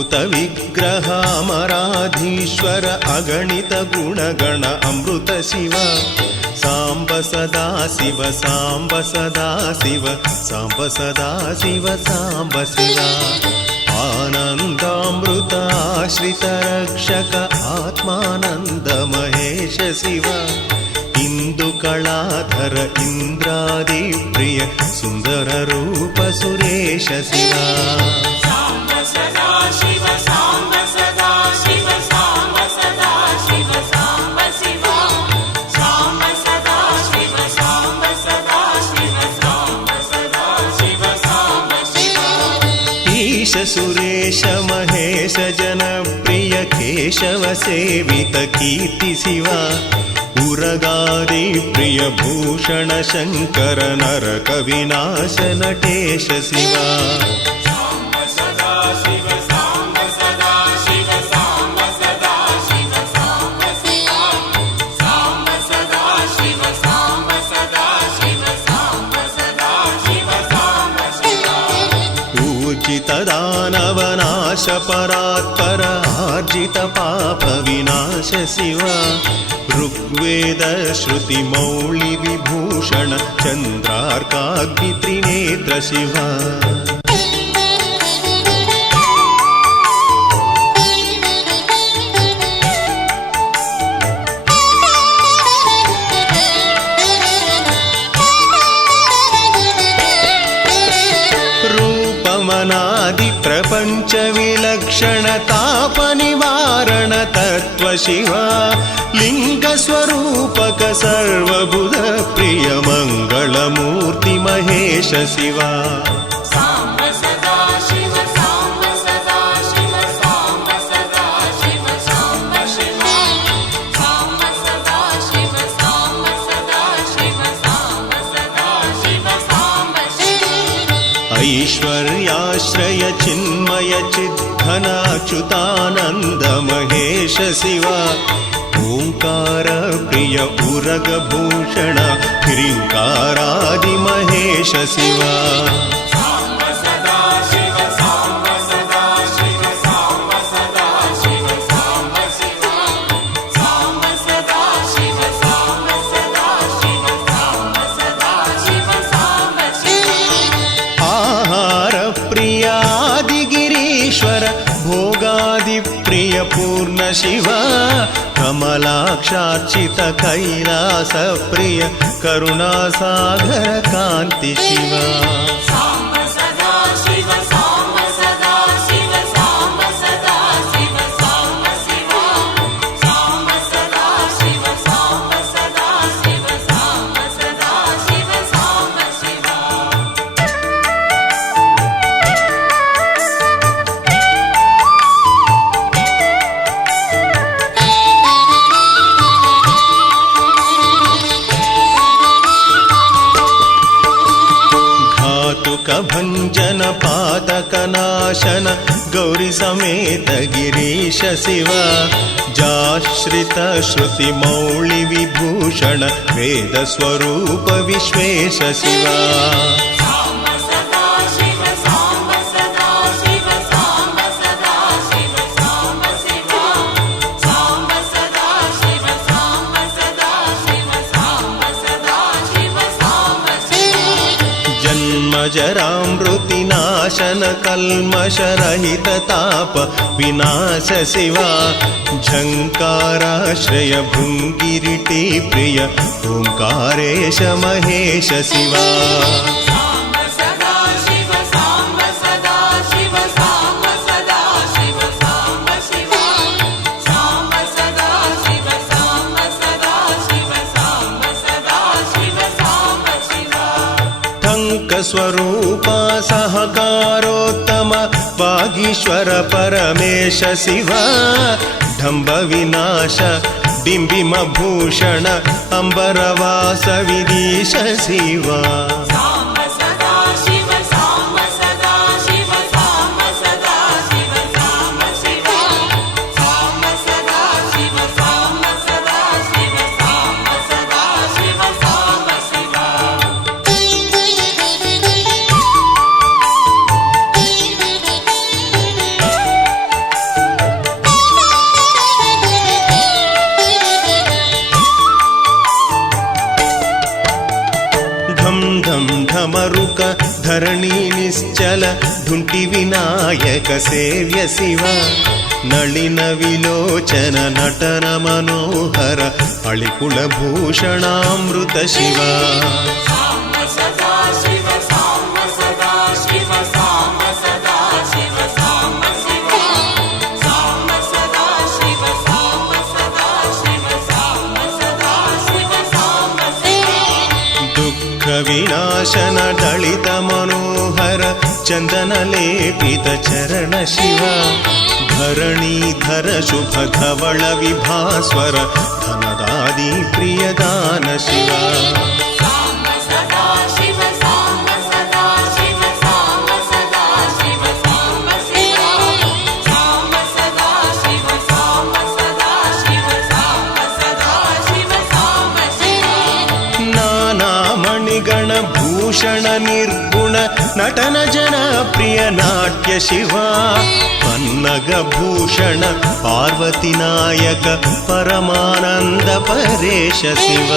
ಅದ್ಭುತ ವಿಗ್ರಹ ಅಮರಾಧೀಶ್ವರ ಅಗಣಿತ ಗುಣಗಣ ಅಮೃತ ಶಿವ ಸಾಂಬ ಸದಾ ಶಿವ ಸಾಂಬ ಸದಾ ಶಿವ ಸಾಂಬ ಸದಾ ಶಿವ ಸಾಂಬ ಶಿವ ಆನಂದಾಮೃತ ಆಶ್ರಿತ ರಕ್ಷಕ ಆತ್ಮಾನಂದ ಮಹೇಶ ಶಿವ ಇಂದು ಕಳಾಧರ ಇಂದ್ರಾದಿ ಪ್ರಿಯ ಸುಂದರ ರೂಪ ಸುರೇಶ ಶಿವ ಸುರೇಶ ಮಹೇಶ ಜನಪ್ರಿಯ ಕೇಶವ ಸೇವಿತ ಕೀರ್ತಿ ಶಿವ ಉರಗಾದಿ ಪ್ರಿಯ ಭೂಷಣ ಶಂಕರ ನರಕ ವಿನಾಶ ನಟೇಶ ಶಿವ दानवनाश परात्पर आर्जित पाप विनाश शिव ऋग्वेद श्रुति मौळि विभूषण चंद्रार्काग्नि त्रिनेत्र शिव प्रपंच विलक्षण ताप निवारण तत्व शिव लिंग स्वरूपक सर्वबुध प्रिय मंगल मूर्ति महेश शिव ऐश्वर्याश्रय चिन्मय चिद्घन अच्युतानंद महेश शिव ओंकार प्रिय उरग भूषण ह्रींकारादि महेश शिव भोगादिप्रिय पूर्ण शिव कमलाक्षार्चित कैलास प्रिय करुणासागर कांति शिव भंजन पातक नाशन गौरी समेत गिरीश शिव जाश्रित श्रुति मौळि विभूषण वेद स्वरूप विश्वेश शिव जरामृति नाशन कल्मष रहित ताप विनाश शिव झंकाराश्रय भृंगिरिटी प्रिय ओंकारेश महेश शिव स्वरूपा सहकारोत्तम वागीश्वर परमेश शिव ढंब विनाश बिंबिम भूषण अंबरवास विदीश शिव ಧರಣಿ ನಿಶ್ಚಲ ಢುಂಟಿ ವಿನಾಯಕ ಸೇವ್ಯ ಶಿವ ನಳಿನ ವಿಲೋಚನ ನಟನ ಮನೋಹರ ಅಳಿಕುಳ ಭೂಷಣಾಮೃತ ಶಿವ ವಿನಾಶನ ದಳಿತ ಮನೋಹರ ಚಂದನ ಲೇಪಿತ ಚರಣ ಶಿವ ಧರಣೀಧರ ಶುಭ ಧವಳ ವಿಭಾಸ್ವರ ಧನದಾದಿ ಪ್ರಿಯದಾನ ಶಿವ ಗಣ ಭೂಷಣ ನಿರ್ಗುಣ ನಟನ ಜನ ಪ್ರಿಯ ನಾಟ್ಯ ಶಿವ ಪನ್ನಗ ಭೂಷಣ ಪಾರ್ವತಿ ನಾಯಕ ಪರಮಾನಂದ ಪರೇಶ ಶಿವ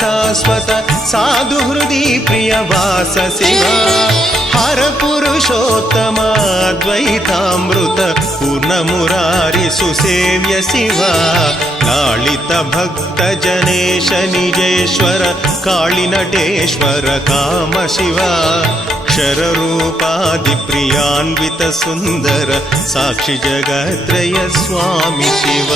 ಶಾಶ್ವತ ಸಾಧು ಹೃದಿ ಪ್ರಿಯ ವಾಸ ಶಿವ ಹರ ಪುರುಷೋತ್ತಮ ದ್ವೈತಾಮೃತ ಪೂರ್ಣ ಮುರಾರಿ ಸುಸೇವ್ಯ ಶಿವ ಲಾಳಿತ ಭಕ್ತ ಜನೇಶ ನಿಜೇಶ್ವರ ಕಾಳಿ ನಟೇಶ್ವರ ಕಾಮ ಶಿವ ಕ್ಷರರೂಪಾದಿ ಪ್ರಿಯಾನ್ವಿತ ಸುಂದರ ಸಾಕ್ಷಿ ಜಗತ್ರಯ ಸ್ವಾಮಿ ಶಿವ